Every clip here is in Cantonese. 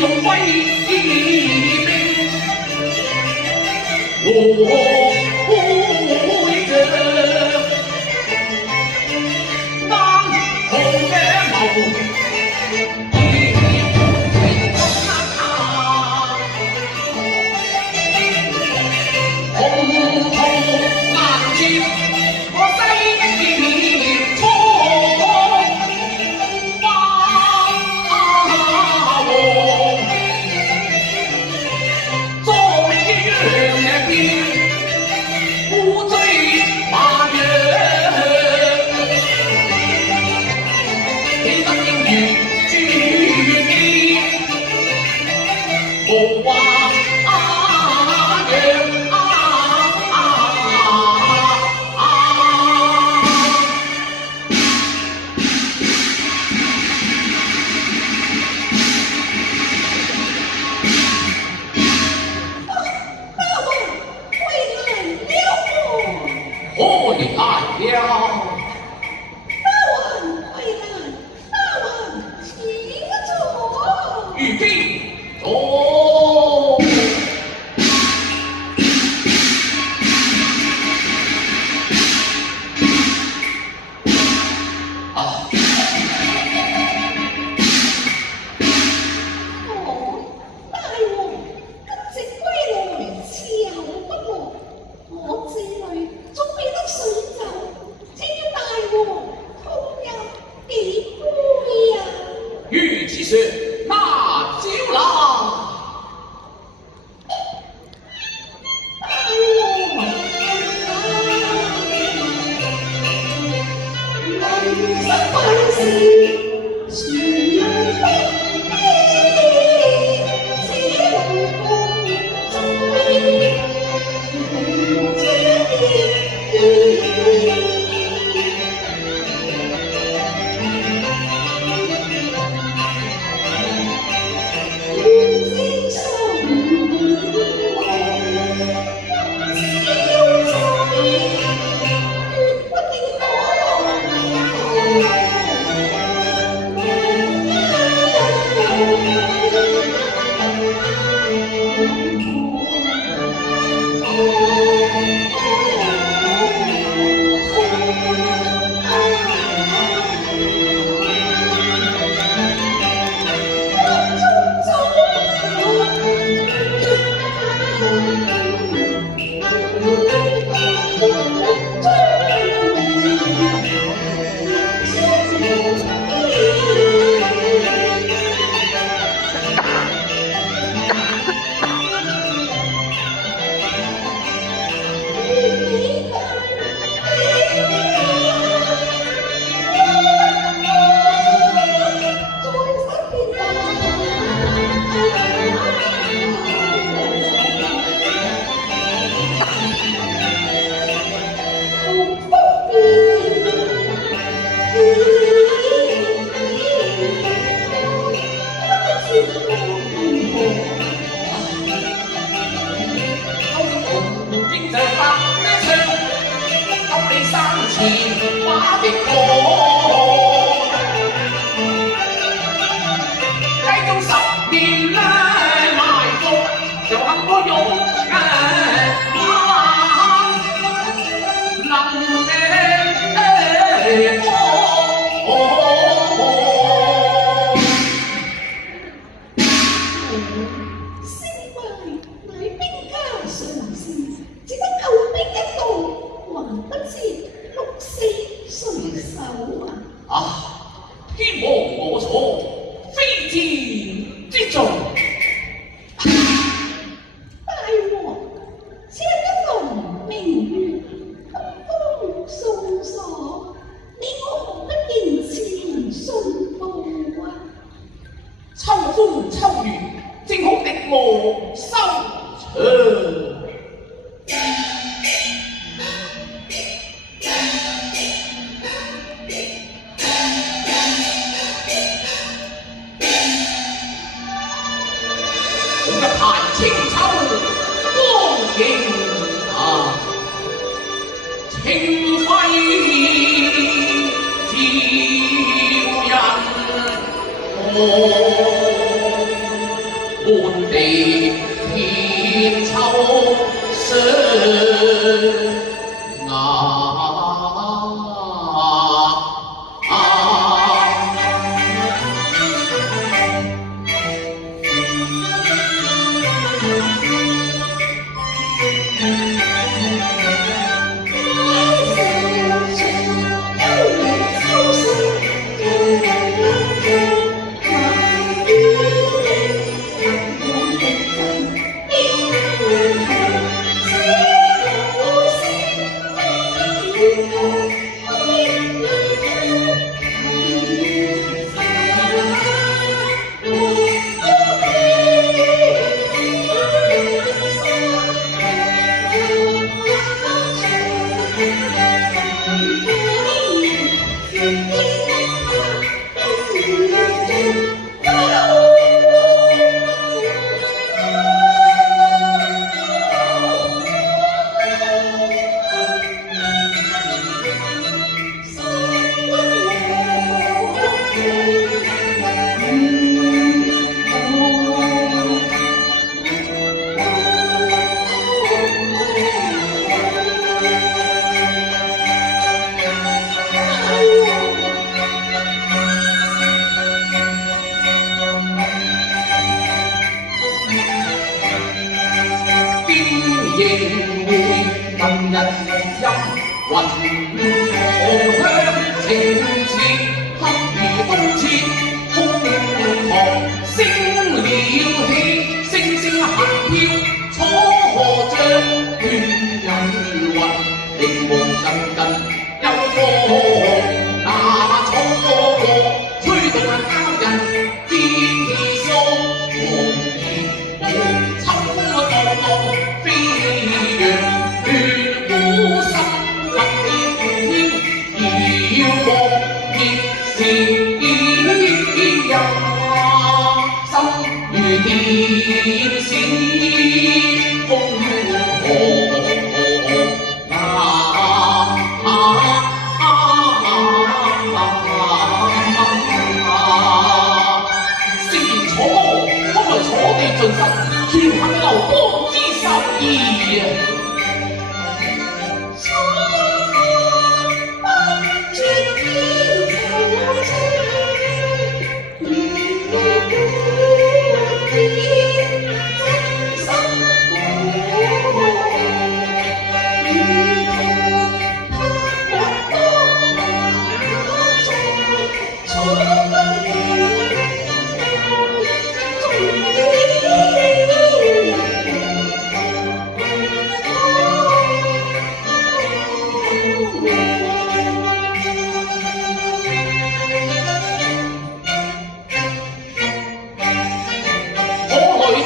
用威兵，我會着啱紅嘅毛。御兵走。御骑士拿酒啦！花的歌，繼續10年埋伏，就很多勇能嘅歌。聲貴乃兵家常事，只得救兵一道，還不知鹿死誰手啊！天亡我錯，非天之罪。大王，這一輪明月，北風送爽，你我何不言辭信報啊？秋風秋月，正好敵我收場。一派清秋光景啊，清輝照人河。雲和香情切，恰如冬切空堂，升了氣，聲聲行飄，楚河像亂人雲，凝霧陣陣有風，那楚歌吹動交人天氣疏，紅葉秋風蕩蕩飛揚，亂鼓心魂飄，遙望亦是人，心如電閃風河。盡實全憑劉邦之心意啊！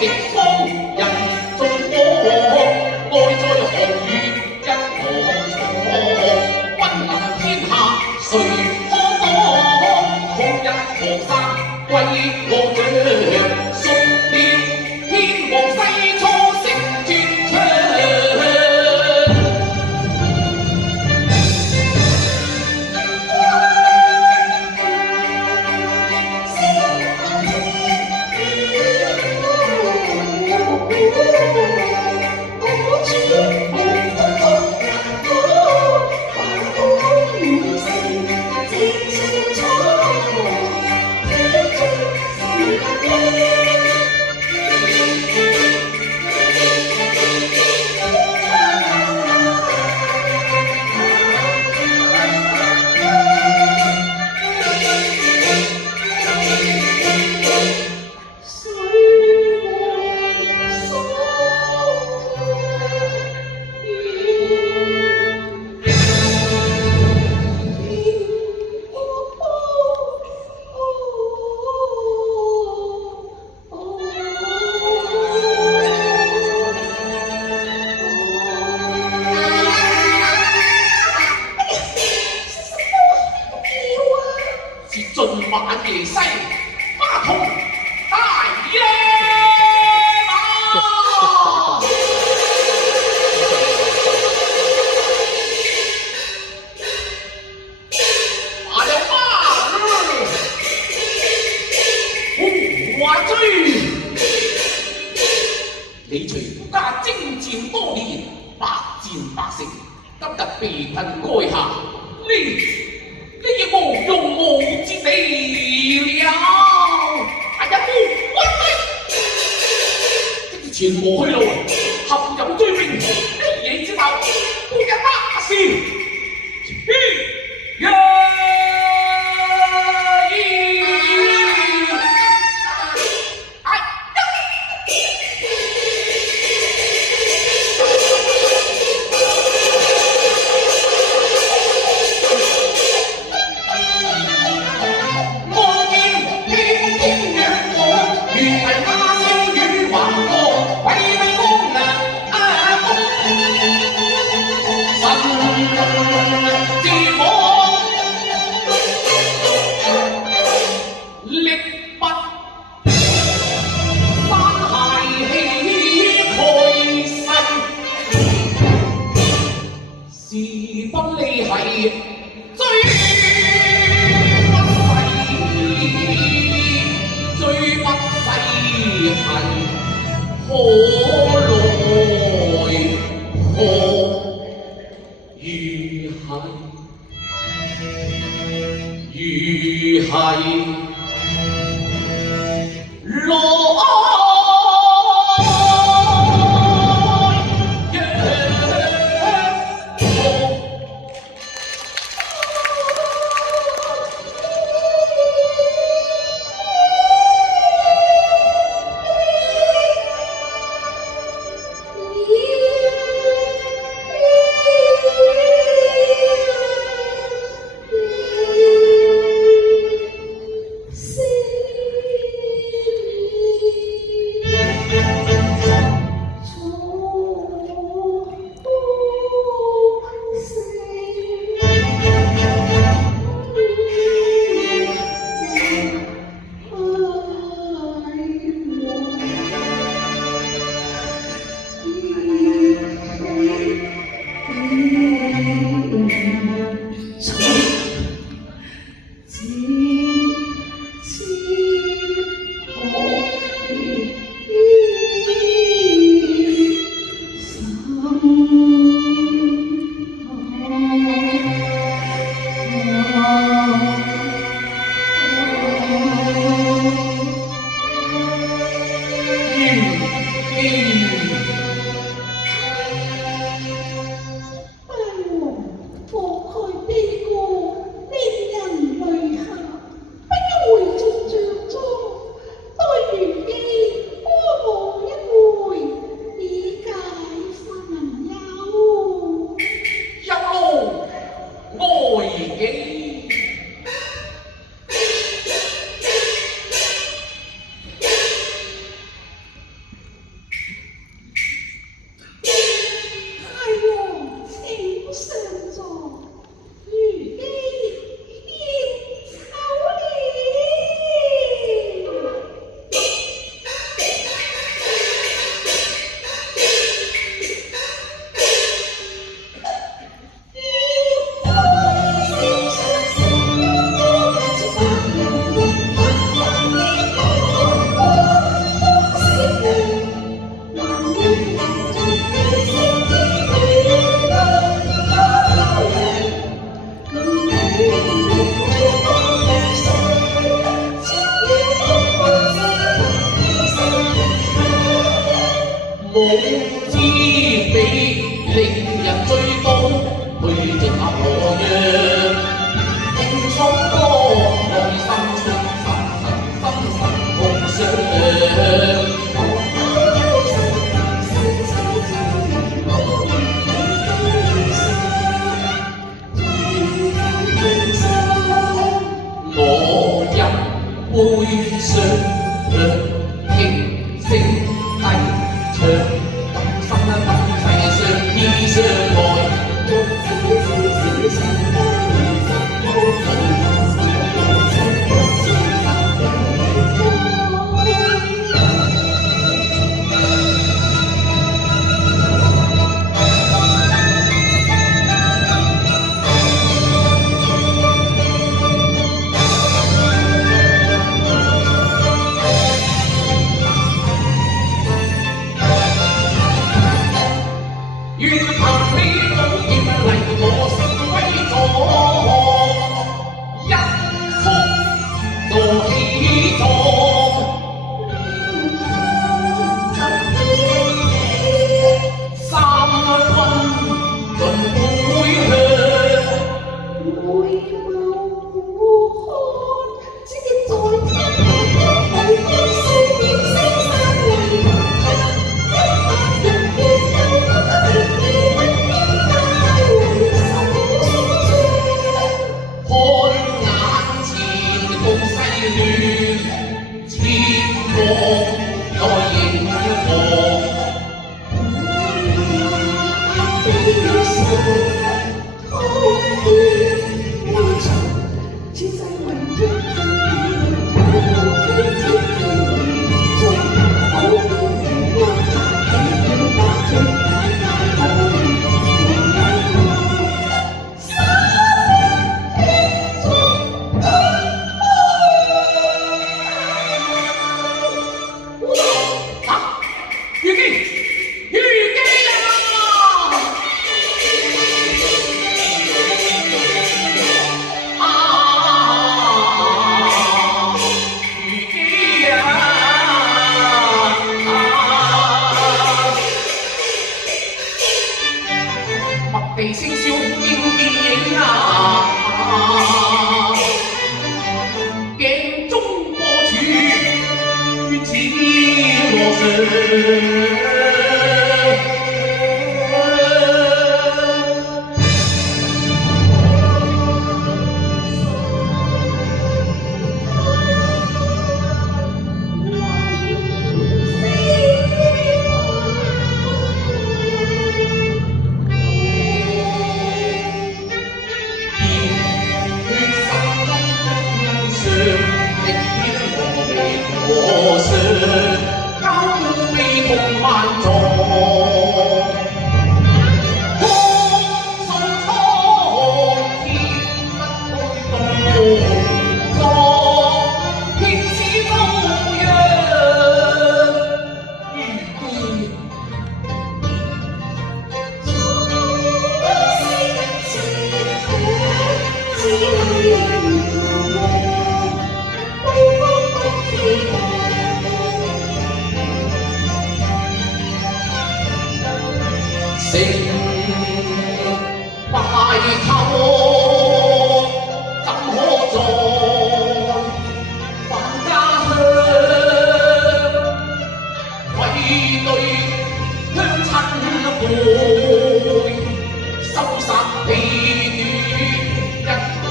敵方人縱火，愛在何與因何錯？君臨天下誰可擋？紅日河山歸我掌，送了天王西初成絕唱。盡晚夜西花筒大雁啊！麻了花兒紅花追，你隨夫家征戰多年，百戰百勝，今日被困垓下，你亦無用武之地了。哎呀，喂！即是前無去路，後有追兵，一夜之後，不一大事。知比令人醉倒，去盡那何樣？聽楚歌，內心充深夢想。我一杯上輕聲低唱，今生今世相依相愛。願憑你寶劍嚟我心威助，一曲助起坐。三軍盡會響，回眸看，只見在天邊無邊數點星山為一百人願地聲笑見電影啊，鏡中播處似羅上。和尚交悲痛萬狀，空信蒼天不該動作，天使都讓如電。成敗頭怎可在返家鄉？愧對鄉親輩，收拾氣短一行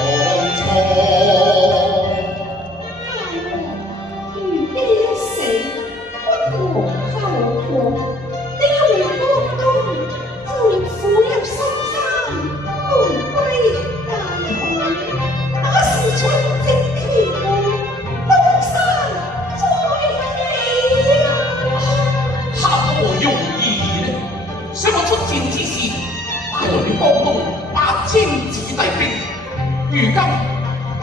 錯。如爹死，君王後禍。苦入深山，無歸大海。那時春正期滿，東山再起啊！他何容易呢？想我出戰之時，帶來了江東8000子弟兵，如今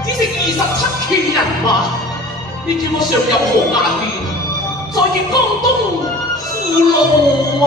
只剩27騎人馬，你叫我尚有何顏面再見江東父老啊！